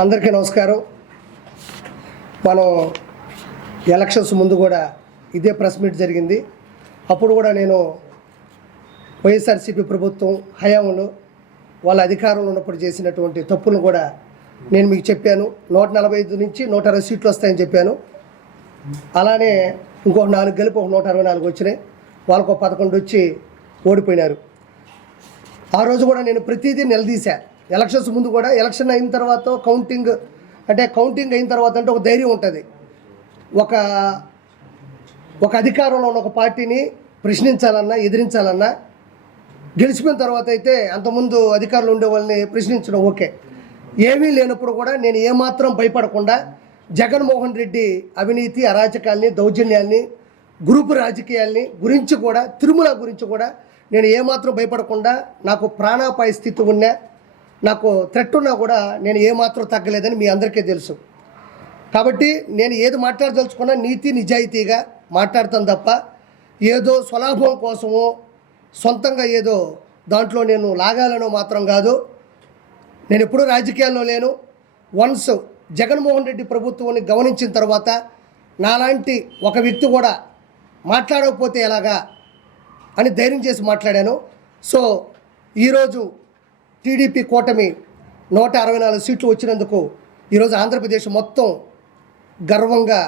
అందరికీ నమస్కారం. మనం ఎలక్షన్స్ ముందు కూడా ఇదే ప్రెస్ మీట్ జరిగింది. అప్పుడు కూడా నేను వైఎస్ఆర్సీపీ ప్రభుత్వం హయాంలో వాళ్ళ అధికారంలో ఉన్నప్పుడు చేసినటువంటి తప్పులను కూడా నేను మీకు చెప్పాను. 145 నుంచి 160 సీట్లు వస్తాయని చెప్పాను. అలానే ఇంకొక 4 గెలుపు ఒక 164 వచ్చినాయి. వాళ్ళకు 11 వచ్చి ఓడిపోయినారు. ఆ రోజు కూడా నేను ప్రతిదీ నిలదీశా. ఎలక్షన్స్ ముందు కూడా ఎలక్షన్ అయిన తర్వాత కౌంటింగ్ అయిన తర్వాత అంటే ఒక ధైర్యం ఉంటుంది. ఒక అధికారంలో ఉన్న ఒక పార్టీని ప్రశ్నించాలన్నా ఎదిరించాలన్నా గెలిచిపోయిన తర్వాత అయితే అంతకుముందు అధికారులు ఉండే వాళ్ళని ప్రశ్నించడం ఓకే. ఏమీ లేనప్పుడు కూడా నేను ఏమాత్రం భయపడకుండా జగన్మోహన్ రెడ్డి అవినీతి అరాచకాల్ని దౌర్జన్యాల్ని గ్రూపు రాజకీయాల్ని గురించి కూడా తిరుమల గురించి కూడా నేను ఏమాత్రం భయపడకుండా నాకు ప్రాణాపాయ స్థితి ఉన్నా నాకు థ్రెట్ ఉన్నా కూడా నేను ఏమాత్రం తగ్గలేదని మీ అందరికీ తెలుసు. కాబట్టి నేను ఏది మాట్లాడదలుచుకున్నా నీతి నిజాయితీగా మాట్లాడతాను తప్ప ఏదో స్వలాభం కోసమో సొంతంగా ఏదో దాంట్లో నేను లాగాలనో మాత్రం కాదు. నేను ఎప్పుడూ రాజకీయాల్లో లేను. వన్స్ జగన్మోహన్ రెడ్డి ప్రభుత్వాన్ని గమనించిన తర్వాత నాలాంటి ఒక వ్యక్తి కూడా మాట్లాడకపోతే ఎలాగా అని ధైర్యం చేసి మాట్లాడాను. సో ఈరోజు టీడీపీ కూటమి 164 సీట్లు వచ్చినందుకు ఈరోజు ఆంధ్రప్రదేశ్ మొత్తం గర్వంగా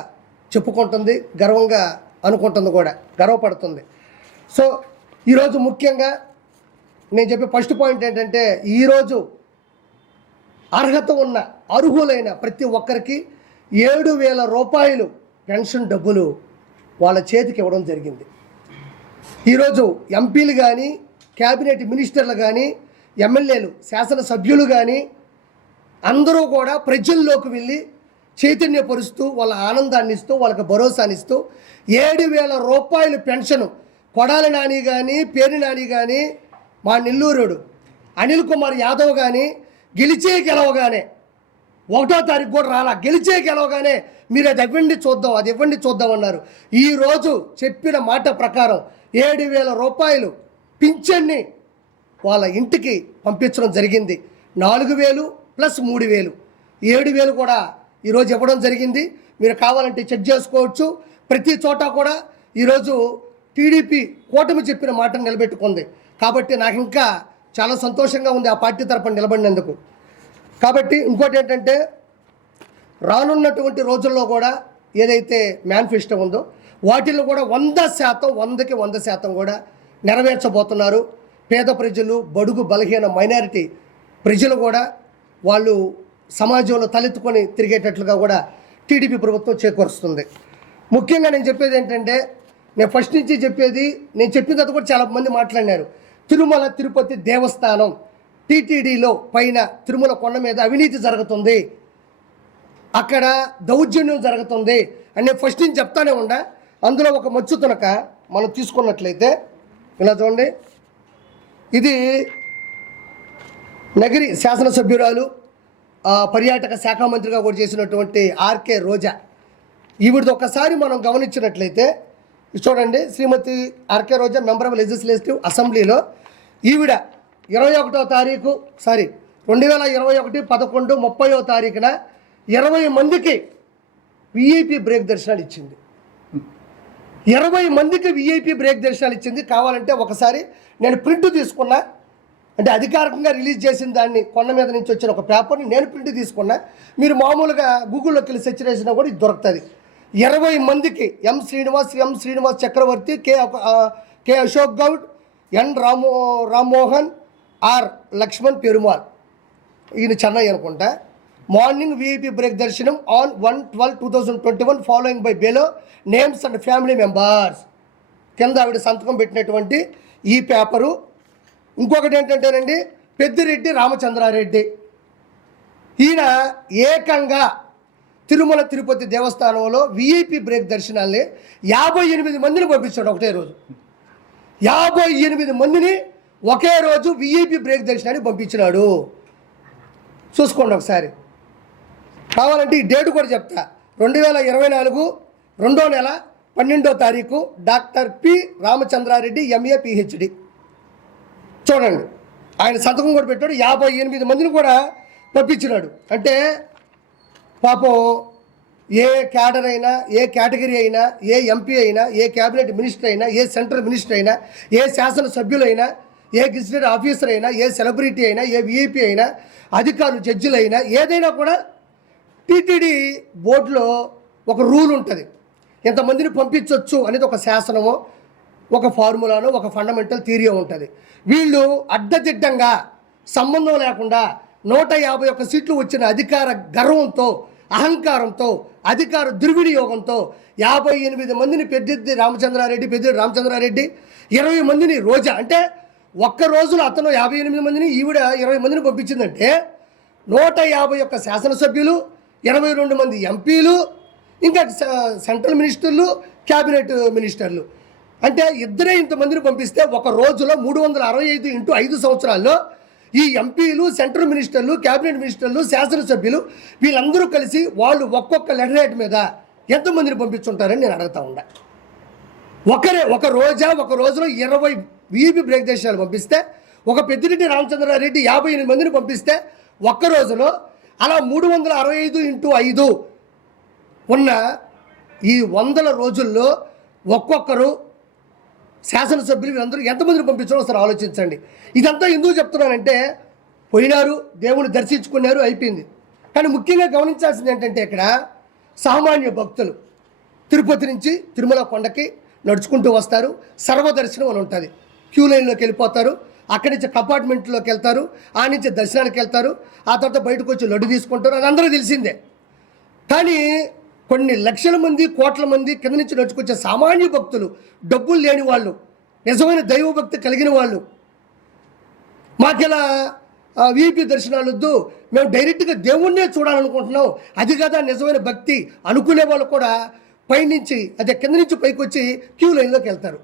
చెప్పుకుంటుంది, గర్వంగా అనుకుంటుంది, కూడా గర్వపడుతుంది. సో ఈరోజు ముఖ్యంగా నేను చెప్పే ఫస్ట్ పాయింట్ ఏంటంటే ఈరోజు అర్హత ఉన్న అర్హులైన ప్రతి ఒక్కరికి 7,000 రూపాయలు పెన్షన్ డబ్బులు వాళ్ళ చేతికి ఇవ్వడం జరిగింది. ఈరోజు ఎంపీలు కానీ క్యాబినెట్ మినిస్టర్లు కానీ ఎమ్మెల్యేలు శాసనసభ్యులు కానీ అందరూ కూడా ప్రజల్లోకి వెళ్ళి చైతన్యపరుస్తూ వాళ్ళ ఆనందాన్ని ఇస్తూ వాళ్ళకి భరోసానిస్తూ 7,000 రూపాయలు పెన్షన్ కొడాలి నాని కానీ పేరు నాని కానీ మా నెల్లూరుడు అనిల్ కుమార్ యాదవ్ కానీ గెలవగానే 1వ తారీఖు కూడా రాలా, గెలవగానే మీరు అది ఇవ్వండి చూద్దాం అన్నారు. ఈరోజు చెప్పిన మాట ప్రకారం 7,000 రూపాయలు పింఛన్ని వాళ్ళ ఇంటికి పంపించడం జరిగింది. 4,000 ప్లస్ 3,000 7,000 కూడా ఈరోజు ఇవ్వడం జరిగింది. మీరు కావాలంటే చెక్ చేసుకోవచ్చు. ప్రతి చోట కూడా ఈరోజు టీడీపీ కూటమి చెప్పిన మాటను నిలబెట్టుకుంది. కాబట్టి నాకు ఇంకా చాలా సంతోషంగా ఉంది ఆ పార్టీ తరపున నిలబడినందుకు. కాబట్టి ఇంకోటి ఏంటంటే రానున్నటువంటి రోజుల్లో కూడా ఏదైతే మేనిఫెస్టో ఉందో వాటిల్లో కూడా 100%కి 100% కూడా నెరవేర్చబోతున్నారు. పేద ప్రజలు, బడుగు బలహీన మైనారిటీ ప్రజలు కూడా వాళ్ళు సమాజంలో తలెత్తుకొని తిరిగేటట్లుగా కూడా టీడీపీ ప్రభుత్వం చేకూరుస్తుంది. ముఖ్యంగా నేను చెప్పేది ఏంటంటే నేను ఫస్ట్ నుంచి చెప్పేది, నేను చెప్పిన తర్వాత కూడా చాలామంది మాట్లాడినారు. తిరుమల తిరుపతి దేవస్థానం టీటీడీలో పైన తిరుమల కొండ మీద అవినీతి జరుగుతుంది, అక్కడ దౌర్జన్యం జరుగుతుంది అని నేను ఫస్ట్ నుంచి చెప్తానే ఉండా. అందులో ఒక మచ్చు తునక మనం తీసుకున్నట్లయితే ఇలా చూడండి. ఇది నగిరి శాసనసభ్యురాలు పర్యాటక శాఖ మంత్రిగా కూడా చేసినటువంటి ఆర్కే రోజా. ఈవిడిది ఒక్కసారి మనం గమనించినట్లయితే చూడండి. Shrimati RK Roja member of legislative అసెంబ్లీలో ఈవిడ 2021 11/30 20 మందికి విఐపి బ్రేక్ దర్శనాలు ఇచ్చింది. 20 మందికి విఐపి బ్రేక్ దర్శనాలు ఇచ్చింది. కావాలంటే ఒకసారి నేను ప్రింట్ తీసుకున్నా, అంటే అధికారికంగా రిలీజ్ చేసిన దాన్ని కొండ మీద నుంచి వచ్చిన ఒక పేపర్ని నేను ప్రింట్ తీసుకున్నా. మీరు మామూలుగా గూగుల్లోకి వెళ్ళి సెర్చ్ చేసినా కూడా ఇది దొరుకుతుంది. 20 మందికి M Srinivas Chakravarthi, K Ashok Goud, N Rammohan, R Lakshman Perumal, ఈయన చెన్నై అనుకుంటా. మార్నింగ్ విఐపి బ్రేక్ దర్శనం on 1/12/2021 following by below names and family members. కింద ఆవిడ సంతకం పెట్టినటువంటి ఈ పేపరు. ఇంకొకటి ఏంటంటేనండి పెద్దిరెడ్డి రామచంద్రారెడ్డి, ఈయన ఏకంగా తిరుమల తిరుపతి దేవస్థానంలో విఐపి బ్రేక్ దర్శనాల్ని 58 మందిని పంపించాడు ఒకటే రోజు. 58 మందిని ఒకే రోజు విఐపి బ్రేక్ దర్శనానికి పంపించినాడు. చూసుకోండి ఒకసారి. కావాలంటే ఈ డేట్ కూడా చెప్తా. 2024 2వ నెల 12వ తారీఖు doctor P Ramachandra Reddy MA PhD. చూడండి ఆయన సంతకం కూడా పెట్టాడు. 58 మందిని కూడా పంపించినాడు. అంటే పాపం ఏ క్యాడర్ అయినా, ఏ కేటగిరీ అయినా, ఏ ఎంపీ అయినా, ఏ క్యాబినెట్ మినిస్టర్ అయినా, ఏ సెంట్రల్ మినిస్టర్ అయినా, ఏ శాసనసభ్యులైనా, ఏ గెజిటెడ్ ఆఫీసర్ అయినా, ఏ సెలబ్రిటీ అయినా, ఏ విఐపి అయినా, అధికారులు జడ్జిలైనా, ఏదైనా కూడా టీటీడీ బోర్డులో ఒక రూల్ ఉంటుంది. ఎంతమందిని పంపించవచ్చు అనేది ఒక శాసనమో, ఒక ఫార్ములానో, ఒక ఫండమెంటల్ థియరీ ఉంటుంది. వీళ్ళు అడ్డదిడ్డంగా సంబంధం లేకుండా 151 సీట్లు వచ్చిన అధికార గర్వంతో, అహంకారంతో, అధికార దుర్వినియోగంతో 58 మందిని పెద్దిరెడ్డి రామచంద్రారెడ్డి 20 మందిని రోజా, అంటే ఒక్క రోజులో అతను 58 మందిని, ఈవిడ 20 మందిని పంపించిందంటే 151 శాసనసభ్యులు, 22 మంది ఎంపీలు, ఇంకా సెంట్రల్ మినిస్టర్లు, క్యాబినెట్ మినిస్టర్లు, అంటే ఇద్దరే ఇంతమందిని పంపిస్తే ఒక రోజులో 365 ఇంటూ 5 సంవత్సరాల్లో ఈ ఎంపీలు, సెంట్రల్ మినిస్టర్లు, క్యాబినెట్ మినిస్టర్లు, శాసనసభ్యులు వీళ్ళందరూ కలిసి వాళ్ళు ఒక్కొక్క లెటర్ హెడ్ మీద ఎంతమందిని పంపించుంటారని నేను అడుగుతా ఉన్నా. ఒక రోజులో 20 వీపీ బ్రేక్ దేశాలు పంపిస్తే, ఒక పెద్దిరెడ్డి రామచంద్రారెడ్డి 58 మందిని పంపిస్తే ఒక్క రోజులో అలా 365 ఇంటూ 5 ఉన్న ఈ 100 రోజుల్లో ఒక్కొక్కరు శాసనసభ్యులు వీళ్ళందరూ ఎంతమందిని పంపించారో ఒకసారి ఆలోచించండి. ఇదంతా ఎందుకు చెప్తున్నానంటే, పోయినారు, దేవుని దర్శించుకున్నారు, అయిపోయింది. కానీ ముఖ్యంగా గమనించాల్సింది ఏంటంటే, ఇక్కడ సామాన్య భక్తులు తిరుపతి నుంచి తిరుమల కొండకి నడుచుకుంటూ వస్తారు. సర్వదర్శనం అని ఉంటుంది. క్యూ లైన్లోకి వెళ్ళిపోతారు, అక్కడి నుంచి కంపార్ట్మెంట్లోకి వెళ్తారు, ఆ నుంచి దర్శనానికి వెళ్తారు, ఆ తర్వాత బయటకు వచ్చి లడ్డు తీసుకుంటారు. అది అందరూ తెలిసిందే. కానీ కొన్ని లక్షల మంది, కోట్ల మంది కింద నుంచి నడుచుకొచ్చే సామాన్య భక్తులు, డబ్బులు లేని వాళ్ళు, నిజమైన దైవభక్తి కలిగిన వాళ్ళు, మాకెలా వీపీ దర్శనాలు వద్దు, మేము డైరెక్ట్గా దేవుణ్ణే చూడాలనుకుంటున్నాం, అది కదా నిజమైన భక్తి అనుకునే వాళ్ళు కూడా పైనుంచి, అదే కింద నుంచి పైకి వచ్చి క్యూ లైన్లోకి వెళ్తారు.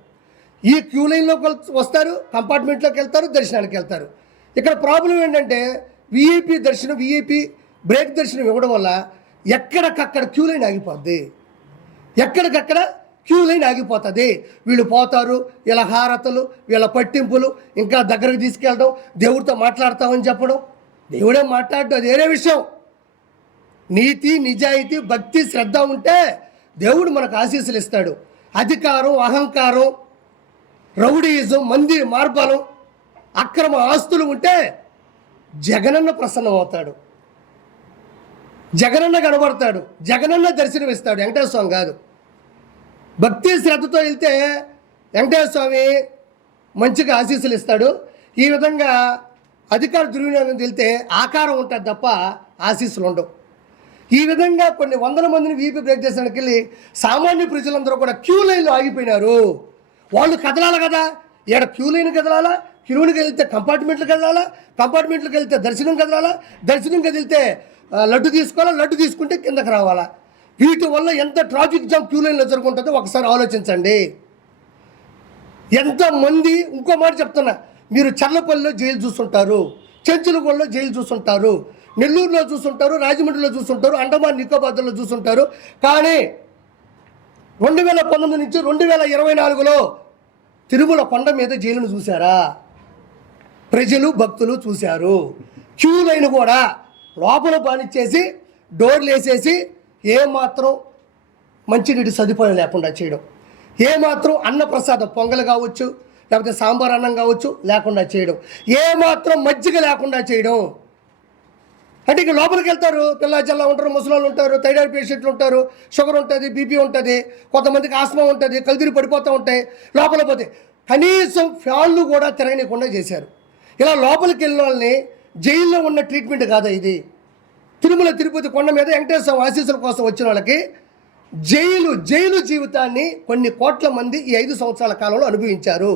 ఈ క్యూ లైన్లోకి వస్తారు, కంపార్ట్మెంట్లోకి వెళ్తారు, దర్శనానికి వెళ్తారు. ఇక్కడ ప్రాబ్లం ఏంటంటే, వీఐపీ బ్రేక్ దర్శనం ఇవ్వడం వల్ల ఎక్కడికక్కడ క్యూ లైన్ ఆగిపోద్ది. వీళ్ళు పోతారు, వీళ్ళ హారతలు, వీళ్ళ పట్టింపులు, ఇంకా దగ్గరకు తీసుకెళ్ళడం, దేవుడితో మాట్లాడతామని చెప్పడం. దేవుడే మాట్లాడటం అది వేరే విషయం. నీతి, నిజాయితీ, భక్తి, శ్రద్ధ ఉంటే దేవుడు మనకు ఆశీస్సులు ఇస్తాడు. అధికారం, అహంకారం, రౌడీయిజం, మంది మార్బలం, అక్రమ ఆస్తులు ఉంటే జగనన్న ప్రసన్నం అవుతాడు, జగనన్న కనబడతాడు, జగనన్న దర్శనం ఇస్తాడు. వెంకటేశ్వర స్వామి కాదు. భక్తి శ్రద్ధతో వెళ్తే వెంకటేశ్వర స్వామి మంచిగా ఆశీస్సులు ఇస్తాడు. ఈ విధంగా అధికార దుర్వినియోగం వెళ్తే ఆకారం ఉంటుంది తప్ప ఆశీస్సులు ఉండవు. ఈ విధంగా కొన్ని వందల మందిని వీపీ బ్రేక్ చేసడానికి వెళ్ళి సామాన్య ప్రజలందరూ కూడా క్యూ లైన్లో ఆగిపోయినారు. వాళ్ళు కదలాలి కదా, ఇక్కడ క్యూ లైన్ కదలాలా, క్యూలోకి వెళ్తే కంపార్ట్మెంట్లకు కదలాలా, కంపార్ట్మెంట్లకు వెళ్తే దర్శనం కదలాలా, దర్శనం కదిలితే లడ్డు తీసుకోవాలా, లడ్డు తీసుకుంటే కిందకి రావాలా. వీటి వల్ల ఎంత ట్రాఫిక్ జామ్ క్యూ లైన్లో జరుగుతుంటుందో ఒకసారి ఆలోచించండి. ఎంతమంది, ఇంకో మాట చెప్తున్నా, మీరు చర్లపల్లిలో జైలు చూస్తుంటారు, చెంచులగూడలో జైలు చూస్తుంటారు, నెల్లూరులో చూస్తుంటారు, రాజమండ్రిలో చూస్తుంటారు, అండమాన్ నికోబార్లో చూస్తుంటారు. కానీ 2019 నుంచి 2024లో తిరుమల కొండ మీద జైలును చూశారా? ప్రజలు, భక్తులు చూశారు. క్యూ లైన్ కూడా లోపల బానిచ్చేసి డోర్లు వేసేసి ఏమాత్రం మంచినీటి సదుపాయం లేకుండా చేయడం, ఏమాత్రం అన్నప్రసాదం పొంగల్ కావచ్చు, లేకపోతే సాంబార్ అన్నం కావచ్చు లేకుండా చేయడం, ఏమాత్రం మజ్జిగ లేకుండా చేయడం. అంటే ఇక లోపలికి వెళ్తారు, పిల్ల జల్లా ఉంటారు, ముసలాళ్ళు ఉంటారు, థైరాయిడ్ పేషెంట్లు ఉంటారు, షుగర్ ఉంటుంది, బీపీ ఉంటుంది, కొంతమందికి ఆస్మా ఉంటుంది, కలుదిరి పడిపోతూ ఉంటాయి. లోపల పోతే కనీసం ఫ్యాన్లు కూడా తిరగనీయకుండా చేశారు. ఇలా లోపలికి వెళ్ళిన వాళ్ళని జైల్లో ఉన్న ట్రీట్మెంట్ కాదా ఇది? తిరుమల తిరుపతి కొండ మీద వెంకటేశ్వర ఆశీస్సుల కోసం వచ్చిన వాళ్ళకి జైలు జీవితాన్ని కొన్ని కోట్ల మంది ఈ 5 సంవత్సరాల కాలంలో అనుభవించారు.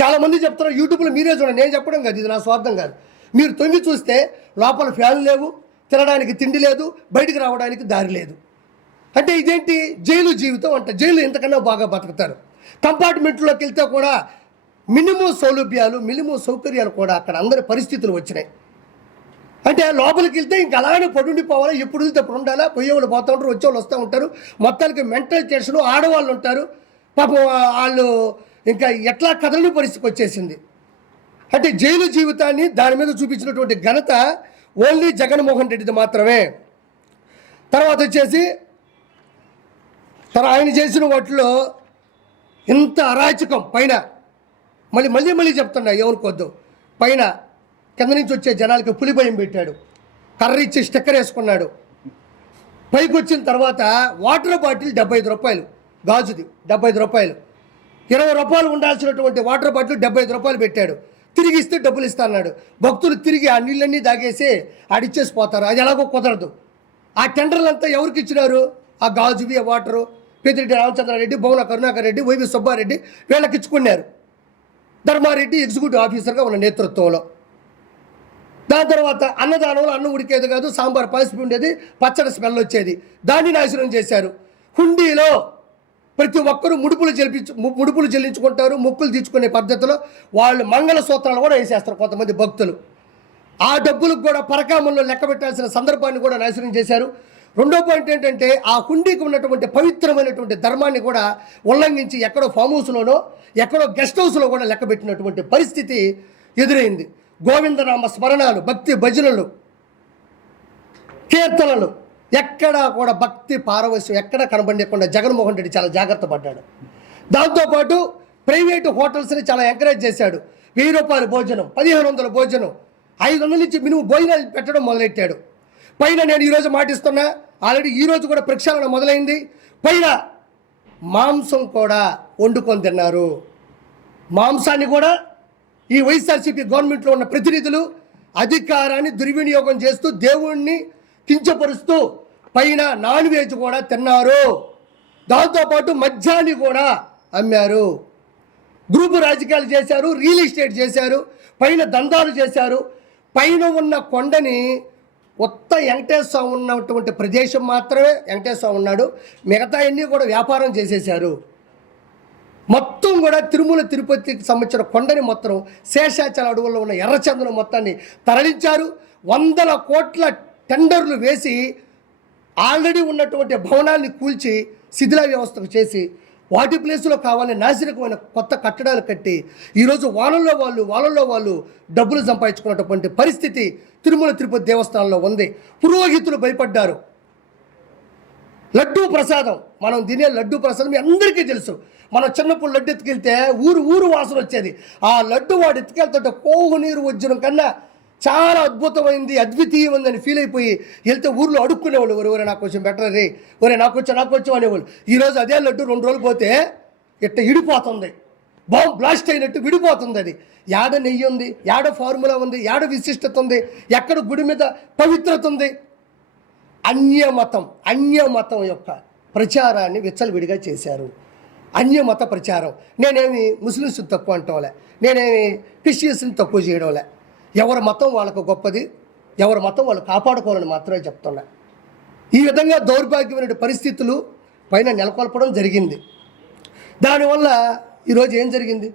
చాలామంది చెప్తారు, యూట్యూబ్లో మీరే చూడండి, నేను చెప్పడం కాదు, ఇది నా స్వార్థం కాదు. మీరు తొంగి చూస్తే లోపల ఫ్యాన్లు లేవు, తినడానికి తిండి లేదు, బయటికి రావడానికి దారి లేదు. అంటే ఇదేంటి జైలు జీవితం అంట. జైలు ఎంతకన్నా బాగా బతుకుతారు. కంపార్ట్మెంట్లోకి వెళ్తే కూడా మినిమం సౌలభ్యాలు, మినిమం సౌకర్యాలు కూడా అక్కడ అందరి పరిస్థితులు వచ్చినాయి. అంటే లోపలికి వెళ్తే ఇంక అలానే పడుండిపోవాలి, ఎప్పుడు వెళ్తే అప్పుడు ఉండాలా, పోయేవాళ్ళు పోతూ ఉంటారు, వచ్చేవాళ్ళు వస్తూ ఉంటారు. మొత్తానికి మెంటల్ టెన్షన్, ఆడవాళ్ళు ఉంటారు పాపం, వాళ్ళు ఇంకా ఎట్లా కదలని పరిస్థితికి వచ్చేసింది. అంటే జైలు జీవితాన్ని దాని మీద చూపించినటువంటి ఘనత ఓన్లీ జగన్మోహన్ రెడ్డిది మాత్రమే. తర్వాత వచ్చేసి ఆయన చేసిన వాటిలో ఇంత అరాచకం పైన మళ్ళీ చెప్తున్నా ఏమనుకోవద్దు. పైన కింద నుంచి వచ్చే జనాలకి పులి భయం పెట్టాడు, కర్ర ఇచ్చి స్టిక్కర్ వేసుకున్నాడు. పైకి వచ్చిన తర్వాత వాటర్ బాటిల్ 75 రూపాయలు, గాజుది 75 రూపాయలు, 20 రూపాయలు ఉండాల్సినటువంటి వాటర్ బాటిల్ 75 రూపాయలు పెట్టాడు. తిరిగి ఇస్తే డబ్బులు ఇస్తా అన్నాడు. భక్తులు తిరిగి ఆ నీళ్ళన్నీ దాగేసి ఆడిచ్చేసి పోతారు. అది ఎలాగో కుదరదు. ఆ టెండర్లంతా ఎవరికి ఇచ్చినారు? ఆ గాజువి, ఆ వాటరు పెద్దిరెడ్డి రామచంద్రారెడ్డి, భువన కరుణాకర్ రెడ్డి, వైవి సుబ్బారెడ్డి వీళ్ళకి ఇచ్చుకున్నారు. ధర్మారెడ్డి ఎగ్జిక్యూటివ్ ఆఫీసర్గా ఉన్న నేతృత్వంలో. దాని తర్వాత అన్నదానంలో అన్నం ఉడికేది కాదు, సాంబార్ పాసిపి ఉండేది, పచ్చడి స్మెల్ వచ్చేది. దాన్ని నాశనం చేశారు. హుండీలో ప్రతి ఒక్కరూ ముడుపులు చెల్లించుకుంటారు. మొక్కులు తీర్చుకునే పద్ధతిలో వాళ్ళు మంగళ సూత్రాలు కూడా వేసేస్తారు కొంతమంది భక్తులు. ఆ డబ్బులకు కూడా పరకామంలో లెక్క పెట్టాల్సిన సందర్భాన్ని కూడా నాశనం చేశారు. రెండో పాయింట్ ఏంటంటే ఆ హుండీకి ఉన్నటువంటి పవిత్రమైనటువంటి ధర్మాన్ని కూడా ఉల్లంఘించి ఎక్కడో ఫామ్ హౌస్లోనో ఎక్కడో గెస్ట్ హౌస్లో కూడా లెక్క పెట్టినటువంటి పరిస్థితి ఎదురైంది. గోవిందనామ స్మరణాలు, భక్తి భజనలు, కీర్తనలు ఎక్కడా కూడా భక్తి పారవశ్యం ఎక్కడ కనబడకుండా జగన్మోహన్ రెడ్డి చాలా జాగ్రత్త పడ్డాడు. దాంతోపాటు ప్రైవేటు హోటల్స్ని చాలా ఎంకరేజ్ చేశాడు. 1000 రూపాయల భోజనం, 1500 భోజనం, 500 నుంచి మినిమం భోజనాలు పెట్టడం మొదలెట్టాడు. పైన నేను ఈరోజు మాటిస్తున్నా, ఆల్రెడీ ఈరోజు కూడా ప్రక్షాళన మొదలైంది. పైన మాంసం కూడా వండుకొని తిన్నారు. మాంసాన్ని కూడా ఈ వైఎస్ఆర్సీపీ గవర్నమెంట్లో ఉన్న ప్రతినిధులు అధికారాన్ని దుర్వినియోగం చేస్తూ దేవుణ్ణి కించపరుస్తూ పైన నాన్ వెజ్ కూడా తిన్నారు. దాంతోపాటు మద్యాన్ని కూడా అమ్మారు. గ్రూపు రాజకీయాలు చేశారు, రియల్ ఎస్టేట్ చేశారు, పైన దందాలు చేశారు. పైన ఉన్న కొండని కొత్త వెంకటేశ్వర స్వామి ఉన్నటువంటి ప్రదేశం మాత్రమే వెంకటేశ్వర స్వామి ఉన్నాడు, మిగతా అన్నీ కూడా వ్యాపారం చేసేశారు. మొత్తం కూడా తిరుమల తిరుపతికి సంబంధించిన కొండని మొత్తం శేషాచల అడవుల్లో ఉన్న ఎర్రచందనం మొత్తాన్ని తరలించారు. 100 కోట్ల టెండర్లు వేసి ఆల్రెడీ ఉన్నటువంటి భవనాల్ని కూల్చి శిథిల వ్యవస్థకు చేసి వాటి ప్లేసులో కావాలని నాసిరకమైన కొత్త కట్టడాలు కట్టి ఈరోజు వాళ్ళల్లో వాళ్ళు డబ్బులు సంపాదించుకున్నటువంటి పరిస్థితి తిరుమల తిరుపతి దేవస్థానంలో ఉంది. పురోహితులు భయపడ్డారు. లడ్డూ ప్రసాదం, మనం తినే లడ్డూ ప్రసాదం మీ అందరికీ తెలుసు. మనం చిన్నప్పుడు లడ్డు ఎత్తుకెళ్తే ఊరు వాసన వచ్చేది. ఆ లడ్డు వాడు ఎత్తుకెళ్తుంటే కోహు నీరు వజ్రం కన్నా చాలా అద్భుతమైంది, అద్వితీయమైందని ఫీల్ అయిపోయి వెళ్తే ఊర్లో అడుక్కునేవాళ్ళు, ఒరే నాకు కొంచెం బెటర్ రే, ఒరే నాకు వచ్చి అనేవాళ్ళు. ఈరోజు అదే లడ్డు 2 రోజులు పోతే ఇట్ట ఇడిపోతుంది, బాంబ్ బ్లాస్ట్ అయినట్టు విడిపోతుంది. అది యాడ నెయ్యి ఉంది, యాడ ఫార్ములా ఉంది, యాడ విశిష్టత ఉంది, ఎక్కడ గుడి మీద పవిత్రత ఉంది. అన్యమతం యొక్క ప్రచారాన్ని విచ్చలవిడిగా చేశారు. అన్యమత ప్రచారం. నేనేమి ముస్లిమ్స్ని తక్కువ అంటోలే, నేనేమి క్రిస్టియన్స్ని తక్కువ చేయడంలే. ఎవరి మతం వాళ్ళకు గొప్పది, ఎవరి మతం వాళ్ళు కాపాడుకోవాలని మాత్రమే చెప్తున్నా. ఈ విధంగా దౌర్భాగ్యమైన పరిస్థితులు పైన నెలకొల్పడం జరిగింది. దానివల్ల ఈరోజు ఏం జరిగింది?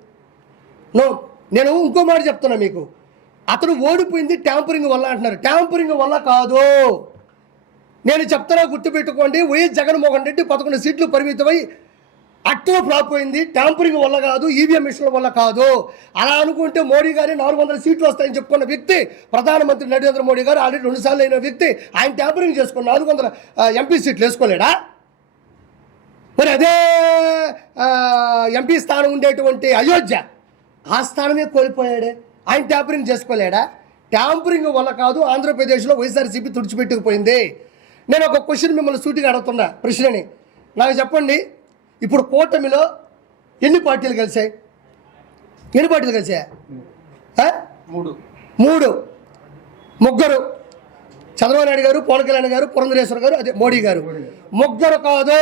నేను ఇంకో మాట చెప్తున్నా మీకు. అతను ఓడిపోయింది ట్యాంపరింగ్ వల్ల అంటున్నారు. ట్యాంపరింగ్ వల్ల కాదు, నేను చెప్తారా గుర్తుపెట్టుకోండి. వైఎస్ జగన్మోహన్ రెడ్డి 11 సీట్లు పరిమితమై అట్టో ఫ్లాప్ అయింది. ట్యాంపరింగ్ వల్ల కాదు, ఈవీఎం మిషన్ల వల్ల కాదు. అలా అనుకుంటే మోడీ గారి 400 సీట్లు వస్తాయని చెప్పుకున్న వ్యక్తి ప్రధానమంత్రి నరేంద్ర మోడీ గారు ఆల్రెడీ 2 సార్లు అయిన వ్యక్తి ఆయన ట్యాంపరింగ్ చేసుకున్న 400 ఎంపీ సీట్లు వేసుకోలేడా? మరి అదే ఎంపీ స్థానం ఉండేటువంటి అయోధ్య ఆ స్థానమే కోల్పోయాడే, ఆయన ట్యాంపరింగ్ చేసుకోలేడా? ట్యాంపరింగ్ వల్ల కాదు, ఆంధ్రప్రదేశ్లో వైఎస్ఆర్సీపీ తుడిచిపెట్టుకుపోయింది. నేను ఒక క్వశ్చన్ మిమ్మల్ని సూటిగా అడుగుతున్నా, ప్రశ్నని నాకు చెప్పండి. ఇప్పుడు కూటమిలో ఎన్ని పార్టీలు కలిసాయి? ముగ్గురు. చంద్రబాబు నాయుడు గారు, పవన్ కళ్యాణ్ గారు, పురంధరేశ్వర గారు, అదే మోడీ గారు. ముగ్గురు కాదు,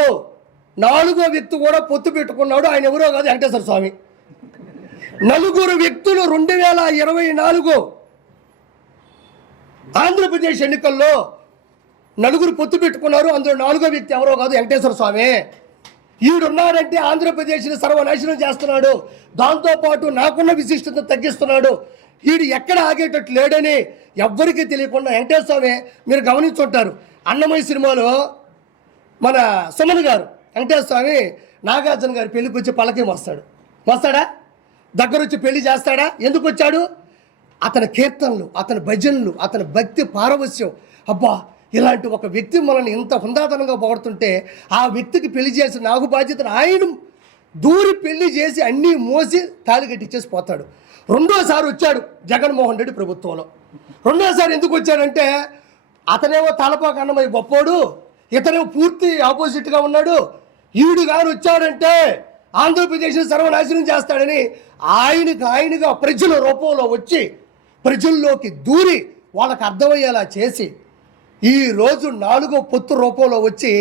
4వ వ్యక్తి కూడా పొత్తు పెట్టుకున్నాడు. ఆయన ఎవరో కాదు, వెంకటేశ్వర స్వామి. 4 వ్యక్తులు 2024 ఆంధ్రప్రదేశ్ ఎన్నికల్లో 4 పొత్తు పెట్టుకున్నారు. అందులో 4వ వ్యక్తి ఎవరో కాదు, వెంకటేశ్వర స్వామి. ఈడున్నాడంటే ఆంధ్రప్రదేశ్ని సర్వనాశనం చేస్తున్నాడు, దాంతోపాటు నాకున్న విశిష్టత తగ్గిస్తున్నాడు. వీడు ఎక్కడ ఆగేటట్టు లేడని ఎవ్వరికీ తెలియకుండా వెంకటేశ్వర స్వామి మీరు గమనించుంటారు. అన్నమయ్య సినిమాలో మన సుమన్ గారు వెంకటేశ్వర స్వామి నాగార్జున గారి పెళ్ళికి వచ్చి పలకేం వస్తాడా? దగ్గర వచ్చి పెళ్లి చేస్తాడా? ఎందుకు వచ్చాడు? అతని కీర్తనలు, అతని భజనలు, అతని భక్తి పారవస్యం, అబ్బా ఇలాంటి ఒక వ్యక్తి మనల్ని ఇంత హుందాతనంగా పొగడుతుంటే ఆ వ్యక్తికి పెళ్లి చేసి నాకు బాధ్యతను ఆయన దూరి పెళ్లి చేసి అన్నీ మోసి తాళి కట్టించేసి పోతాడు. రెండోసారి వచ్చాడు జగన్మోహన్ రెడ్డి ప్రభుత్వంలో. రెండోసారి ఎందుకు వచ్చాడంటే అతనేమో తలపాక అన్నమయ్య గొప్పోడు, ఇతనేమో పూర్తి ఆపోజిట్గా ఉన్నాడు. ఈడు గారు వచ్చాడంటే ఆంధ్రప్రదేశ్ని సర్వనాశనం చేస్తాడని ఆయనగా ప్రజల రూపంలో వచ్చి ప్రజల్లోకి దూరి వాళ్ళకి అర్థమయ్యేలా చేసి ఈరోజు 4వ పొత్తు రూపంలో వచ్చి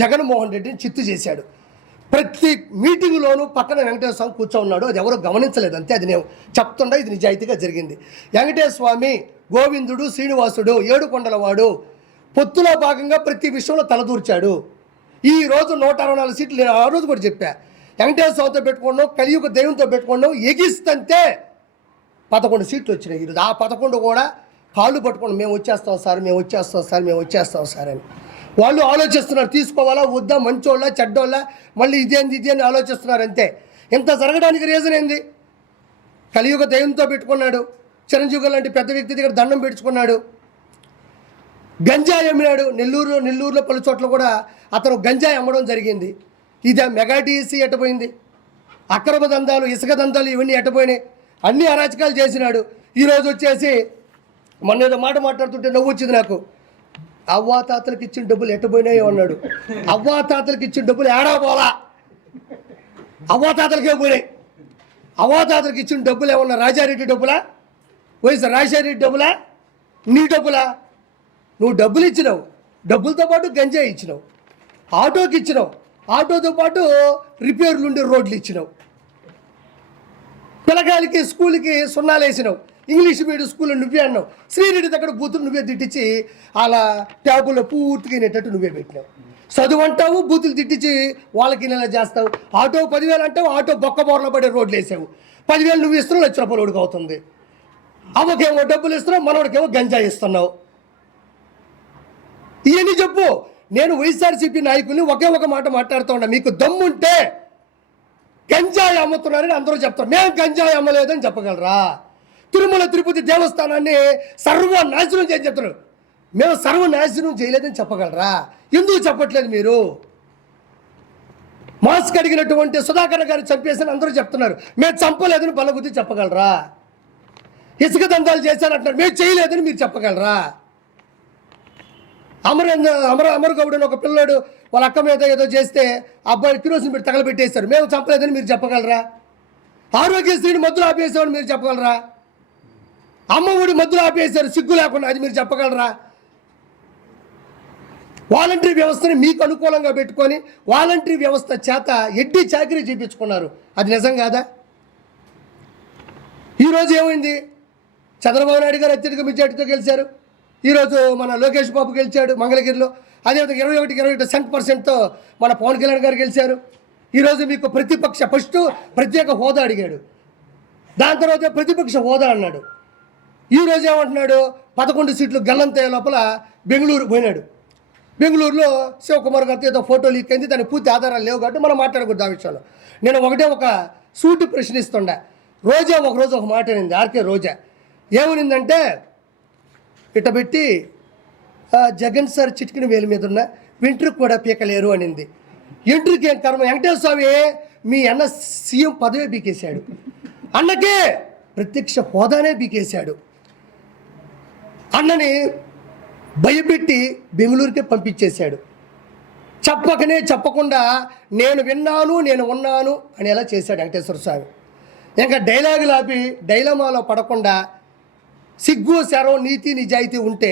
జగన్మోహన్ రెడ్డిని చిత్తు చేశాడు. ప్రతి మీటింగ్లోనూ పక్కన వెంకటేశ్వర స్వామి కూర్చోన్నాడు. అది ఎవరో గమనించలేదు అంతే. అది నేను చెప్తుండా, ఇది నిజాయితీగా జరిగింది. వెంకటేశ్వర స్వామి, గోవిందుడు, శ్రీనివాసుడు, ఏడుకొండలవాడు పొత్తులో భాగంగా ప్రతి విషయంలో తలదూర్చాడు. ఈరోజు 164 సీట్లు నేను ఆ రోజు కూడా చెప్పా. వెంకటేశ్వర స్వామితో పెట్టుకోవడం, కలియుగ దైవంతో పెట్టుకోవడం ఎగిస్తంతే 11 సీట్లు వచ్చినాయి. ఈరోజు ఆ 11 కూడా కాళ్ళు పట్టుకోండి, మేము వచ్చేస్తాం సార్, మేము వచ్చేస్తాం సార్, మేము వచ్చేస్తాం సార్ అని వాళ్ళు ఆలోచిస్తున్నారు. తీసుకోవాలా వద్దా, మంచోళ్ళ చెడ్డోళ్ళ, మళ్ళీ ఇదేంది అని ఆలోచిస్తున్నారు అంతే. ఇంత జరగడానికి రీజన్ ఏంది? కలియుగ దైవంతో పెట్టుకున్నాడు. చిరంజీవి లాంటి పెద్ద వ్యక్తి దగ్గర దండం పెట్టుకున్నాడు. గంజాయి అమ్మినాడు. నెల్లూరులో పలు చోట్ల కూడా అతను గంజాయి అమ్మడం జరిగింది. ఇది మెగా టీసీ ఎట్టపోయింది, అక్రమ దందాలు, ఇసుక దందాలు ఇవన్నీ ఎట్టపోయినాయి. అన్ని అరాచకాలు చేసినాడు. ఈరోజు వచ్చేసి మొన్న ఏదో మాట మాట్లాడుతుంటే నవ్వు వచ్చింది నాకు. అవ్వాతాతలకు ఇచ్చిన డబ్బులు ఎట్టపోయినాయో అన్నాడు. అవ్వాతాతలకు ఇచ్చిన డబ్బులు ఏడా పోలా, అవ్వాతాతలకే పోయినాయి. అవ్వాతాతలకు ఇచ్చిన డబ్బులు ఏమన్నా రాజారెడ్డి డబ్బులా, వైఎస్ రాజశేఖరరెడ్డి డబ్బులా, నీ డబ్బులా? నువ్వు డబ్బులు ఇచ్చినావు, డబ్బులతో పాటు గంజాయి ఇచ్చినావు, ఆటోకి ఇచ్చినావు, ఆటోతో పాటు రిపేర్లు ఉండే రోడ్లు ఇచ్చినావు, పిల్లకాయలకి స్కూల్కి సున్నాలు వేసినావు, ఇంగ్లీష్ మీడియం స్కూల్లో నువ్వే అన్నావు, శ్రీరెడ్డి దగ్గర బూతులు నువ్వే తిట్టించి అలా ట్యాబుల్లో పూర్తిగా వినేటట్టు నువ్వే పెట్టినావు. చదువు అంటావు, బూతులు తిట్టించి వాళ్ళకి నెల చేస్తావు. ఆటో 10,000 అంటావు, ఆటో బొక్క బోర్లో పడే రోడ్లు వేసావు. 10,000 నువ్వు ఇస్తున్నావు, ₹1,00,000 అవుతుంది. అవ్వకేమో డబ్బులు ఇస్తున్నావు, మనోడికేమో గంజాయి ఇస్తున్నావు. ఇవన్నీ చెప్పు. నేను వైఎస్ఆర్సీపీ నాయకుల్ని ఒకే ఒక మాట మాట్లాడుతూ ఉన్నా, మీకు దమ్ముంటే గంజాయి అమ్ముతున్నారని అందరూ చెప్తారు, మేము గంజాయి అమ్మలేదని చెప్పగలరా? తిరుమల తిరుపతి దేవస్థానాన్ని సర్వనాశనం చేసి చెప్తున్నారు, మేము సర్వనాశనం చేయలేదని చెప్పగలరా? ఎందుకు చెప్పట్లేదు మీరు? మాస్క్ అడిగినటువంటి సుధాకర్ గారు చంపేసని అందరూ చెప్తున్నారు, మేము చంపలేదని బలగుద్ది చెప్పగలరా? ఇసుక దందాలు చేశారంటున్నారు, మేము చేయలేదని మీరు చెప్పగలరా? అమర్ గౌడ్ అని ఒక పిల్లడు వాళ్ళ అక్క మీద ఏదో చేస్తే అబ్బాయి కిరోసిన్ పెట్టి తగలబెట్టేశారు, మేము చంపలేదని మీరు చెప్పగలరా? ఆరోగ్యశ్రీని మద్దులు ఆపేసామని మీరు చెప్పగలరా? అమ్మఒడి మద్దులు ఆపేశారు సిగ్గు లేకుండా, అది మీరు చెప్పగలరా? వాలంటరీ వ్యవస్థని మీకు అనుకూలంగా పెట్టుకొని వాలంటరీ వ్యవస్థ చేత ఎడ్డి చాకరీ చేయించుకున్నారు, అది నిజం కాదా? ఈరోజు ఏమైంది? చంద్రబాబు నాయుడు గారు అత్యధిక మెజార్టీతో గెలిచారు. ఈరోజు మన లోకేష్ బాబు గెలిచాడు మంగళగిరిలో. అదేవిధంగా 21% మన పవన్ కళ్యాణ్ గారు గెలిచారు. ఈరోజు మీకు ప్రతిపక్ష ఫస్ట్ ప్రత్యేక హోదా అడిగాడు, దాని తర్వాత ప్రతిపక్ష హోదా అన్నాడు. ఈరోజు ఏమంటున్నాడు? 11 సీట్లు గల్లంతే లోపల బెంగళూరు పోయినాడు. బెంగళూరులో శివకుమార్ గారితో ఏదో ఫోటో లీక్ అయింది, దానికి పూర్తి ఆధారాలు లేవు కాబట్టి మనం మాట్లాడకూడదు ఆ విషయంలో. నేను ఒక సూటి ప్రశ్నిస్తుండా. రోజా ఒకరోజు ఒక మాట అనింది, ఆర్కే రోజా ఏమనిందంటే, ఇట్ట పెట్టి జగన్ సార్ చిటికిన వేలు మీద ఉన్న వెంట్రుకు కూడా పీకలేరు అనింది. ఎంట్రుకి ఏం కర్మ? వెంకటేశ్వర స్వామి మీ అన్న సీఎం పదవే బీకేశాడు, అన్నకే ప్రత్యక్ష హోదానే బీకేశాడు. అన్నని భయపెట్టి బెంగళూరుకే పంపించేశాడు. చెప్పకుండా నేను విన్నాను, నేను ఉన్నాను అని ఎలా చేశాడు వెంకటేశ్వర స్వామి. ఇంకా డైలాగులు ఆపి డైలమాలో పడకుండా సిగ్గు శరం నీతి నిజాయితీ ఉంటే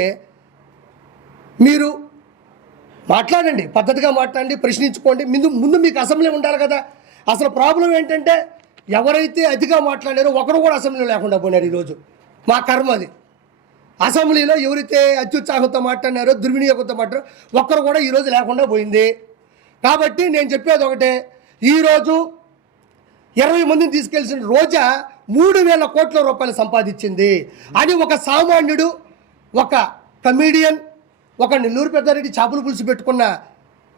మీరు మాట్లాడండి, పద్ధతిగా మాట్లాడండి, ప్రశ్నించుకోండి. ముందు మీకు అసెంబ్లీ ఉండాలి కదా. అసలు ప్రాబ్లం ఏంటంటే ఎవరైతే అతిగా మాట్లాడారో ఒకరు కూడా అసెంబ్లీలో లేకుండా పోయినారు. ఈరోజు మా కర్మ అది. అసెంబ్లీలో ఎవరైతే అత్యుత్సాహంతో మాట్లాడినారో, దుర్వినియోగంతో మాట్లాడారో ఒక్కరు కూడా ఈరోజు లేకుండా పోయింది. కాబట్టి నేను చెప్పేది ఒకటే, ఈరోజు 20 మందిని తీసుకెళ్లిన రోజా 3,000 కోట్ల రూపాయలు సంపాదించింది అని ఒక సామాన్యుడు, ఒక కమీడియన్, ఒక నెల్లూరు పెద్దారెడ్డి చేపల పులుసు పెట్టుకున్న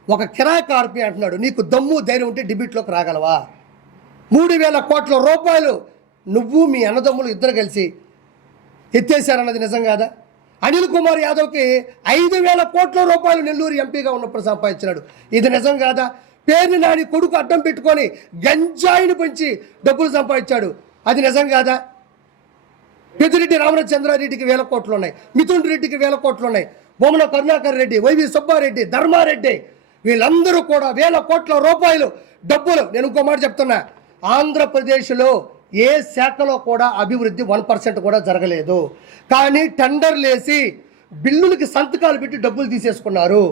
ఒక కిరాయి కార్పి అంటున్నాడు, నీకు దమ్ము ధైర్యం ఉంటే డిబేట్లోకి రాగలవా? 3,000 కోట్ల రూపాయలు నువ్వు మీ అన్నదమ్ములు ఇద్దరు కలిసి ఎత్తేసారన్నది నిజం కాదా? అనిల్ కుమార్ యాదవ్కి 5,000 కోట్ల రూపాయలు నెల్లూరు ఎంపీగా ఉన్నప్పుడు సంపాదించినాడు. ఇది నిజం కాదా? పేరుని నాని కొడుకు అడ్డం పెట్టుకొని గంజాయిని పెంచి డబ్బులు సంపాదించాడు. అది నిజం కాదా? పెద్దిరెడ్డి రామచంద్రారెడ్డికి 1,000 కోట్లు ఉన్నాయి, మిథున్ రెడ్డికి 1,000 కోట్లు ఉన్నాయి, బొమ్మన కరుణాకర్ రెడ్డి, వైవి సుబ్బారెడ్డి, ధర్మారెడ్డి, వీళ్ళందరూ కూడా 1,000 కోట్ల రూపాయలు డబ్బులు. నేను ఇంకో మాట చెప్తున్నా, ఆంధ్రప్రదేశ్లో ఏ శాఖలో కూడా అభివృద్ధి 1% కూడా జరగలేదు. కానీ టెండర్లు వేసి బిల్లులకి సంతకాలు పెట్టి డబ్బులు తీసేసుకున్నారు.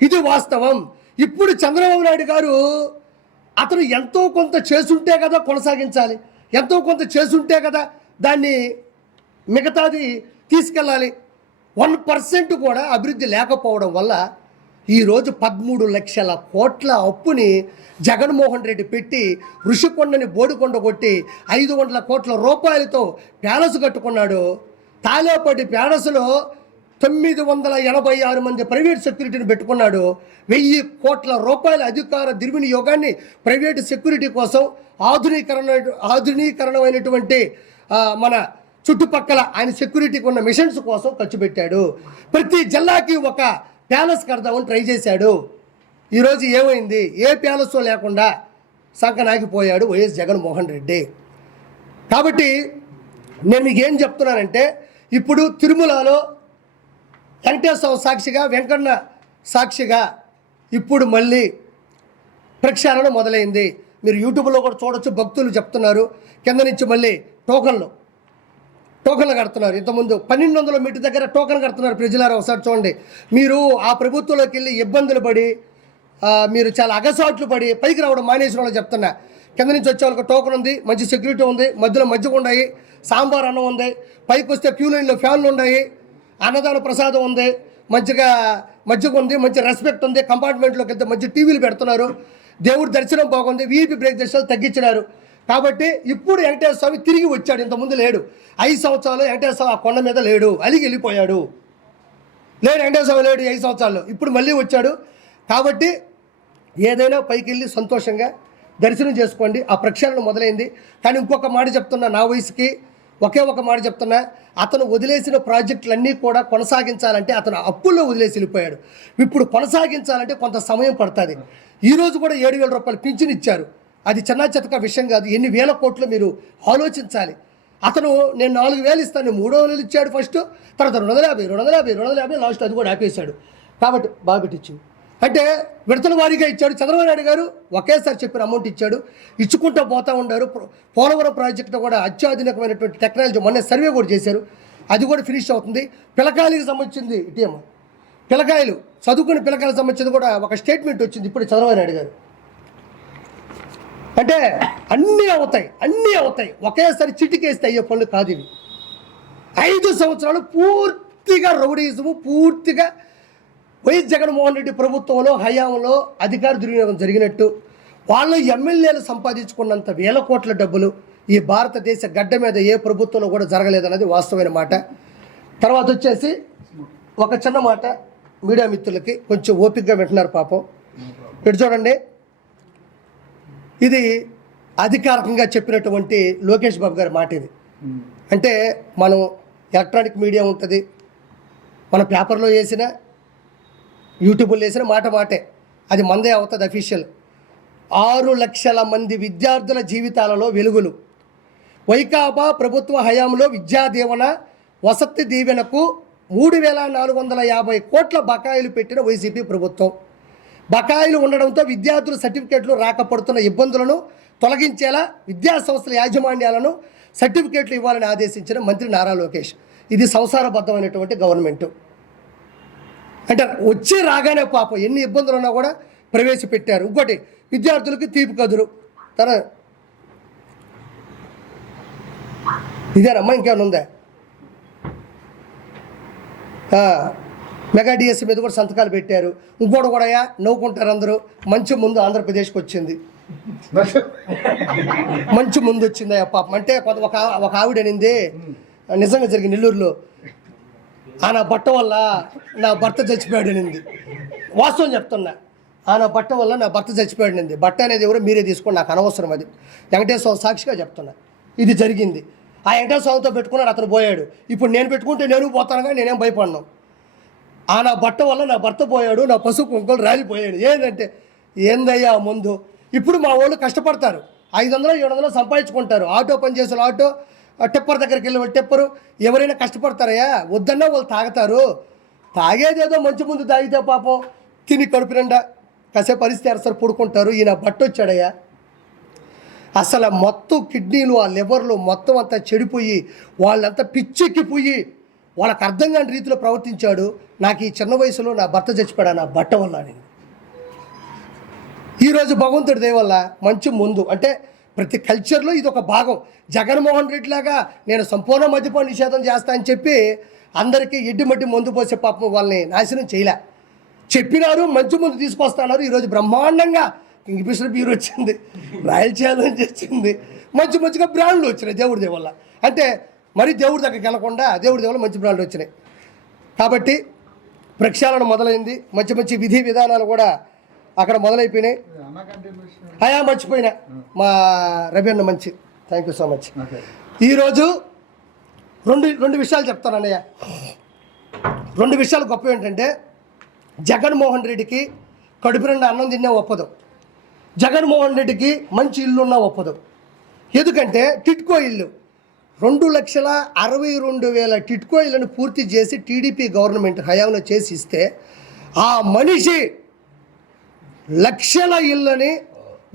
ఇది వాస్తవం. ఇప్పుడు చంద్రబాబు నాయుడు గారు అతను ఎంతో కొంత చేసుంటే కదా కొనసాగించాలి, ఎంతో కొంత చేసుంటే కదా దాన్ని మిగతాది తీసుకెళ్ళాలి. 1% కూడా అభివృద్ధి లేకపోవడం వల్ల ఈరోజు 13 లక్షల కోట్ల అప్పుని జగన్మోహన్ రెడ్డి పెట్టి ఋషికొండని బోడికొండ కొట్టి 500 కోట్ల రూపాయలతో ప్యాలెస్ కట్టుకున్నాడు. తాలేపటి ప్యాలెస్లో 986 మంది ప్రైవేట్ సెక్యూరిటీని పెట్టుకున్నాడు. 1000 కోట్ల రూపాయల అధికార దుర్వినియోగాన్ని ప్రైవేటు సెక్యూరిటీ కోసం ఆధునీకరణమైనటువంటి మన చుట్టుపక్కల ఆయన సెక్యూరిటీకి ఉన్న మిషన్స్ కోసం ఖర్చు పెట్టాడు. ప్రతి జిల్లాకి ఒక ప్యాలెస్ కడదామని ట్రై చేశాడు. ఈరోజు ఏమైంది? ఏ ప్యాలెస్ లేకుండా సంకనాగిపోయాడు వైఎస్ జగన్మోహన్ రెడ్డి. కాబట్టి నేను మీకు ఏం చెప్తున్నానంటే, ఇప్పుడు తిరుమలలో వెంకటేశ్వర సాక్షిగా, వెంకన్న సాక్షిగా ఇప్పుడు మళ్ళీ ప్రక్షాళన మొదలైంది. మీరు యూట్యూబ్లో కూడా చూడొచ్చు. భక్తులు చెప్తున్నారు కింద నుంచి మళ్ళీ టోకన్లు కడుతున్నారు. ఇంతకుముందు 1200 మీటర్ దగ్గర టోకన్ కడుతున్నారు. ప్రజలారా ఒకసారి చూడండి. మీరు ఆ ప్రభుత్వంలోకి వెళ్ళి ఇబ్బందులు పడి మీరు చాలా అగసాట్లు పడి పైకి రావడం మానేసిన వాళ్ళు చెప్తున్నా. కింద నుంచి వచ్చే వాళ్ళకి టోకన్ ఉంది, మంచి సెక్యూరిటీ ఉంది, మధ్యలో మజ్జిగ ఉన్నాయి, సాంబార్ అన్నం ఉంది, పైకి వస్తే క్యూ లైన్లో ఫ్యాన్లు ఉన్నాయి, అన్నదాన ప్రసాదం ఉంది, మంచిగా మజ్జిగ ఉంది, మంచి రెస్పెక్ట్ ఉంది, కంపార్ట్మెంట్లోకి వెళ్తే మంచి టీవీలు పెడుతున్నారు, దేవుడి దర్శనం బాగుంది, వీపీ బ్రేక్ దర్శనాలు తగ్గించినారు. కాబట్టి ఇప్పుడు వెంకటేశ్వర స్వామి తిరిగి వచ్చాడు. ఇంతకుముందు లేడు. 5 సంవత్సరాలు వెంకటేశ్వర స్వామి ఆ కొండ మీద లేడు, అలిగి వెళ్ళిపోయాడు. వెంకటేశ్వర స్వామి లేడు 5 సంవత్సరాలు. ఇప్పుడు మళ్ళీ వచ్చాడు. కాబట్టి ఏదైనా పైకి వెళ్ళి సంతోషంగా దర్శనం చేసుకోండి. ఆ ప్రక్షాళన మొదలైంది. కానీ ఇంకొక మాట చెప్తున్నా, నా వయసుకి ఒకే ఒక మాట చెప్తున్నా, అతను వదిలేసిన ప్రాజెక్టులన్నీ కూడా కొనసాగించాలంటే అతను అప్పుల్లో వదిలేసి వెళ్ళిపోయాడు. ఇప్పుడు కొనసాగించాలంటే కొంత సమయం పడుతుంది. ఈరోజు కూడా 7,000 రూపాయలు పింఛన్ ఇచ్చారు. అది చిన్న చితక విషయం కాదు. ఎన్ని వేల కోట్లు మీరు ఆలోచించాలి. అతను నేను 4,000 ఇస్తాను, 3,000 ఇచ్చాడు ఫస్ట్, తర్వాత 250 లాస్ట్ అది కూడా ఆపేశాడు. కాబట్టి బాగా పెట్టించు అంటే విడతల వారీగా ఇచ్చాడు. చంద్రబాబు నాయుడు గారు ఒకేసారి చెప్పిన అమౌంట్ ఇచ్చాడు, ఇచ్చుకుంటూ పోతూ ఉన్నారు. పోలవరం ప్రాజెక్టు కూడా అత్యాధునికమైనటువంటి టెక్నాలజీ మొన్న సర్వే కూడా చేశారు, అది కూడా ఫినిష్ అవుతుంది. పిల్లకాయలకు సంబంధించింది ఇటీఎం పిల్లకాయలు చదువుకుని పిల్లకాయలకు సంబంధించింది కూడా ఒక స్టేట్మెంట్ వచ్చింది ఇప్పుడు చంద్రబాబు నాయుడు గారు. అంటే అన్నీ అవుతాయి ఒకేసారి చిటికేస్తే అయ్యే పనులు కాదు ఇవి. 5 సంవత్సరాలు పూర్తిగా రౌడీజము, పూర్తిగా వైఎస్ జగన్మోహన్ రెడ్డి ప్రభుత్వంలో హయాంలో అధికార దుర్వినియోగం జరిగినట్టు, వాళ్ళ ఎమ్మెల్యేలు సంపాదించుకున్నంత 1,000 కోట్ల డబ్బులు ఈ భారతదేశ గడ్డ మీద ఏ ప్రభుత్వంలో కూడా జరగలేదన్నది వాస్తవమైన మాట. తర్వాత వచ్చేసి ఒక చిన్న మాట మీడియా మిత్రులకి కొంచెం ఓపికగా వింటున్నారు పాపం. ఇటు చూడండి, ఇది అధికారికంగా చెప్పినటువంటి లోకేష్ బాబు గారి మాట. ఇది అంటే మనం ఎలక్ట్రానిక్ మీడియా ఉంటుంది, మన పేపర్లో వేసిన యూట్యూబ్లో వేసిన మాటే, అది మందే అవుతుంది అఫీషియల్. 6 లక్షల మంది విద్యార్థుల జీవితాలలో వెలుగులు. వైకాపా ప్రభుత్వ హయాంలో విద్యా దీవెన, వసతి దీవెనకు 3,450 కోట్ల బకాయిలు పెట్టిన వైసీపీ ప్రభుత్వం. బకాయిలు ఉండడంతో విద్యార్థుల సర్టిఫికేట్లు రాకపోతున్న ఇబ్బందులను తొలగించేలా విద్యా సంస్థల యాజమాన్యాలను సర్టిఫికేట్లు ఇవ్వాలని ఆదేశించిన మంత్రి నారా లోకేష్. ఇది సంసారబద్ధమైనటువంటి గవర్నమెంటు. అంటే వచ్చి రాగానే పాపం ఎన్ని ఇబ్బందులు ఉన్నా కూడా ప్రవేశపెట్టారు. ఇంకోటి విద్యార్థులకి తీపి కదురు. ఇదేనమ్మా, ఇంకేమైనా ఉందా? మెగా డిఎస్సీ మీద కూడా సంతకాలు పెట్టారు. ఇంకోటి కూడా నవ్వుకుంటారు అందరూ. మంచి ముందు ఆంధ్రప్రదేశ్కి వచ్చింది, మంచి ముందు వచ్చింది పాపం. అంటే ఒక ఆవిడ అనింది, నిజంగా జరిగింది నెల్లూరులో, నా బట్ట వల్ల నా భర్త చచ్చిపోయాడు అనింది. వాస్తవం చెప్తున్నా, నా బట్ట వల్ల నా భర్త చచ్చిపోయాడు అనింది. బట్ట అనేది ఎవరో మీరే తీసుకోండి, నాకు అనవసరం. అది వెంకటేశ్వర సాక్షిగా చెప్తున్నా, ఇది జరిగింది. ఆ వెంకటేశ్వర స్వామితో పెట్టుకున్నాడు, అతను పోయాడు. ఇప్పుడు నేను పెట్టుకుంటే నేను పోతానుగా, నేనేం భయపడను. నా బట్ట వల్ల నా భర్త పోయాడు, నా పసుపు కుంకులు రాలిపోయాడు. ఏంటంటే ఏందయ్యా ముందు. ఇప్పుడు మా వాళ్ళు కష్టపడతారు, 500-700 సంపాదించుకుంటారు. ఆటో పనిచేసే ఆటో, టిప్పర్ దగ్గరికి వెళ్ళి టిప్పరు, ఎవరైనా కష్టపడతారయ్యా. వద్దన్నా వాళ్ళు తాగుతారు. తాగేదేదో మంచి ముందు తాగితే పాపం తిని కడుపు నిండా కాసేపు పరిస్థితి అరసరి పడుకుంటారు. ఈయన బట్ట వచ్చాడయ్యా. అసలు మొత్తం కిడ్నీలు, ఆ లివర్లు మొత్తం అంతా చెడిపోయి వాళ్ళంతా పిచ్చెక్కిపోయి వాళ్ళకి అర్థం కాని రీతిలో ప్రవర్తించాడు. నాకు ఈ చిన్న వయసులో నా భర్త చచ్చిపోయాడు నా బట్ట వల్ల. నేను ఈరోజు భగవంతుడి దయ వల్ల మంచి ముందు, అంటే ప్రతి కల్చర్లో ఇది ఒక భాగం. జగన్మోహన్ రెడ్డి లాగా నేను సంపూర్ణ మద్యపాన నిషేధం చేస్తా అని చెప్పి అందరికీ ఎడ్డిమడ్డి మందు పోసే పాపం వాళ్ళని నాశనం చేయలే. చెప్పినారు, మంచి ముందు తీసుకొస్తున్నారు. ఈరోజు బ్రహ్మాండంగా కింగ్ఫిషర్ బీర్ వచ్చింది, రాయల్ ఛాలెంజ్ వచ్చింది, మంచిగా బ్రాండ్లు వచ్చినాయి దేవుడి దేవ వల్ల. అంటే మరి దేవుడి దగ్గరికి వెళ్ళకుండా దేవుడి దేవ వల్ల మంచి బ్రాండ్లు వచ్చినాయి. కాబట్టి ప్రక్షాళన మొదలైంది. మంచి విధి విధానాలు కూడా అక్కడ మొదలైపోయినాయి. మర్చిపోయినా మా రవి అన్న మంచి, థ్యాంక్ యూ సో మచ్. ఈరోజు రెండు విషయాలు చెప్తాను అన్నయ్య. 2 విషయాలు గొప్ప ఏంటంటే, జగన్మోహన్ రెడ్డికి కడుపు నిండా అన్నం తిన్నా ఒప్పదు, జగన్మోహన్ రెడ్డికి మంచి ఇల్లున్నా ఒప్పదు. ఎందుకంటే టిట్కో ఇల్లు 2,62,000 టిట్కో ఇళ్ళను పూర్తి చేసి టీడీపీ గవర్నమెంట్ హయాంలో చేసి ఇస్తే, ఆ మనిషి లక్షల ఇళ్ళని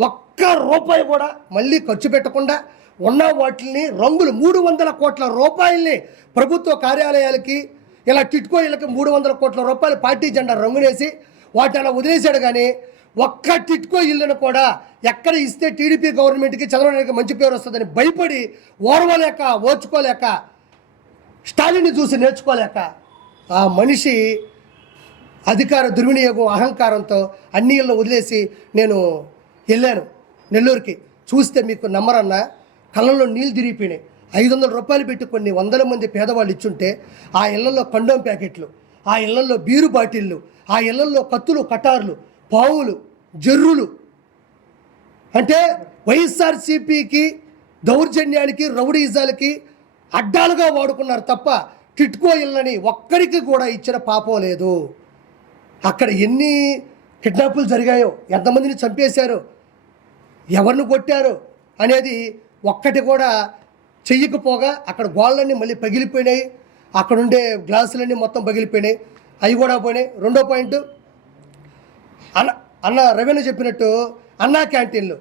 ఒక్క రూపాయి కూడా మళ్ళీ ఖర్చు పెట్టకుండా ఉన్న వాటిని రంగులు 300 కోట్ల రూపాయల్ని ప్రభుత్వ కార్యాలయాలకి, ఇలా టిట్కో ఇళ్ళకి 300 కోట్ల రూపాయలు పార్టీ జెండా రంగునేసి వాటి అలా వదిలేశాడు. కానీ ఒక్క టిట్కో ఇళ్ళను కూడా ఎక్కడ ఇస్తే టీడీపీ గవర్నమెంట్కి, చంద్రబాబు నాయుడుకి మంచి పేరు వస్తుందని భయపడి ఓర్వలేక, ఓర్చుకోలేక, స్టాలిన్ని చూసి నేర్చుకోలేక ఆ మనిషి అధికార దుర్వినియోగం, అహంకారంతో అన్ని ఇళ్ళను వదిలేసి నేను వెళ్ళాను నెల్లూరుకి. చూస్తే మీకు నమ్మరన్నా, కళ్ళల్లో నీళ్ళు తిరిగిపోయినాయి. 500 రూపాయలు పెట్టి కొన్ని 100 మంది పేదవాళ్ళు ఇచ్చుంటే ఆ ఇళ్లలో కండోమ్ ప్యాకెట్లు, ఆ ఇళ్లలో బీరు బాటిళ్ళు, ఆ ఇళ్లలో కత్తులు, కటార్లు, పావులు, జర్రులు. అంటే వైఎస్ఆర్సీపీకి దౌర్జన్యానికి, రౌడీజాలకి అడ్డాలుగా వాడుకున్నారు తప్ప టిట్కో ఇళ్ళని ఒక్కరికి కూడా ఇచ్చిన పాపం లేదు. అక్కడ ఎన్ని కిడ్నాపులు జరిగాయో, ఎంతమందిని చంపేశారో, ఎవరిని కొట్టారో అనేది ఒక్కటి కూడా చెయ్యకపోగా అక్కడ గోళ్ళన్నీ మళ్ళీ పగిలిపోయినాయి, అక్కడుండే గ్లాసులన్నీ మొత్తం పగిలిపోయినాయి, అవి కూడా పోయినాయి. 2వ పాయింట్, అన్న రవీణ చెప్పినట్టు అన్నా క్యాంటీన్లు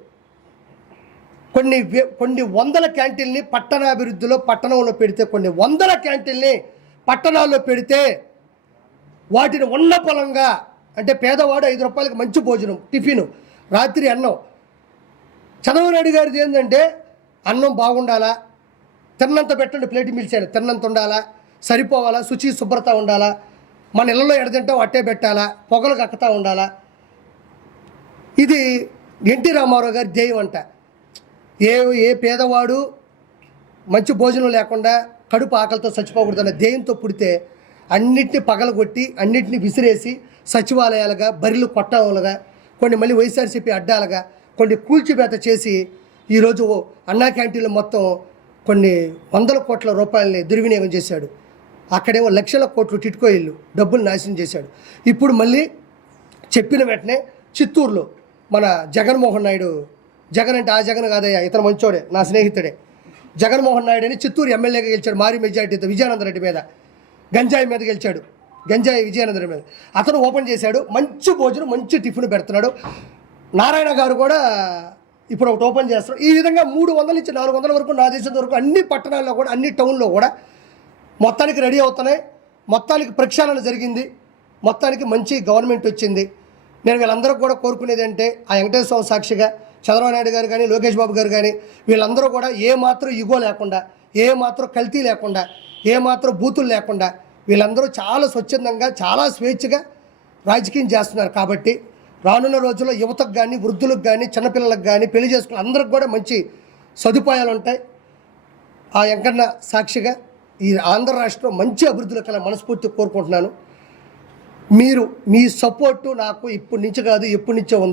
కొన్ని వందల క్యాంటీన్ని పట్టణాభివృద్ధిలో, పట్టణంలో పెడితే, కొన్ని వందల క్యాంటీన్ని పట్టణాల్లో పెడితే వాటిని ఉన్న పొలంగా, అంటే పేదవాడు 5 రూపాయలకి మంచి భోజనం, టిఫిను, రాత్రి అన్నం. చంద్రబాబు నాయుడు గారిది ఏంటంటే అన్నం బాగుండాలా, తిన్నంత పెట్టండి, ప్లేట్ మిల్చాను, తిన్నంత ఉండాలా, సరిపోవాలా, శుచి శుభ్రత ఉండాలా, మన ఇళ్ళలో ఎడతింటాం అట్టే పెట్టాలా, పొగలు కక్కుతూ ఉండాలా. ఇది ఎన్టీ రామారావు గారి ధ్యేయం అంట. ఏ పేదవాడు మంచి భోజనం లేకుండా కడుపు ఆకలితో చచ్చిపోకూడదన్న ధ్యేయంతో పుడితే అన్నిటిని పగలగొట్టి, అన్నిటిని విసిరేసి సచివాలయాలుగా, బరిలు కొట్టాలుగా, కొన్ని మళ్ళీ వైఎస్ఆర్సీపీ అడ్డాలుగా, కొన్ని కూల్చివేత చేసి ఈరోజు అన్నా క్యాంటీన్లు మొత్తం కొన్ని 100 కోట్ల రూపాయలని దుర్వినియోగం చేశాడు. అక్కడేమో లక్షల కోట్లు టిట్కో ఇల్లు డబ్బులు నాశనం చేశాడు. ఇప్పుడు మళ్ళీ చెప్పిన వెంటనే చిత్తూరులో మన జగన్మోహన్ నాయుడు, జగన్ అంటే ఆ జగన్ కాదయ్యా, ఇతను మంచోడే, నా స్నేహితుడే, జగన్మోహన్ నాయుడు అని చిత్తూరు ఎమ్మెల్యేగా గెలిచాడు భారీ మెజార్టీతో, విజయానంద రెడ్డి మీద, గంజాయి మీద గెలిచాడు, గంజాయి విజయానంద రెడ్డి మీద. అతను ఓపెన్ చేశాడు, మంచి భోజనం, మంచి టిఫిన్ పెడుతున్నాడు. నారాయణ గారు కూడా ఇప్పుడు ఒకటి ఓపెన్ చేస్తారు. ఈ విధంగా 300 నుంచి 400 వరకు, నా దేశం వరకు అన్ని పట్టణాల్లో కూడా, అన్ని టౌన్లో కూడా మొత్తానికి రెడీ అవుతున్నాయి. మొత్తానికి ప్రక్షాళన జరిగింది, మొత్తానికి మంచి గవర్నమెంట్ వచ్చింది. నేను వీళ్ళందరూ కూడా కోరుకునేది అంటే, ఆ వెంకటేశ్వర స్వామి సాక్షిగా చంద్రబాబు నాయుడు గారు కానీ, లోకేష్ బాబు గారు కానీ, వీళ్ళందరూ కూడా ఏమాత్రం ఇగో లేకుండా, ఏమాత్రం కల్తీ లేకుండా, ఏమాత్రం బూతులు లేకుండా, వీళ్ళందరూ చాలా స్వచ్ఛందంగా, చాలా స్వేచ్ఛగా రాజకీయం చేస్తున్నారు. కాబట్టి రానున్న రోజుల్లో యువతకు కానీ, వృద్ధులకు కానీ, చిన్నపిల్లలకు కానీ, పెళ్లి చేసుకున్న అందరికి కూడా మంచి సదుపాయాలు ఉంటాయి. ఆ వెంకన్న సాక్షిగా ఈ ఆంధ్ర రాష్ట్రం మంచి అభివృద్ధిలో కల మనస్ఫూర్తి కోరుకుంటున్నాను. మీ సపోర్టు నాకు ఇప్పటి నుంచి కాదు, ఎప్పటి నుంచో ఉంది.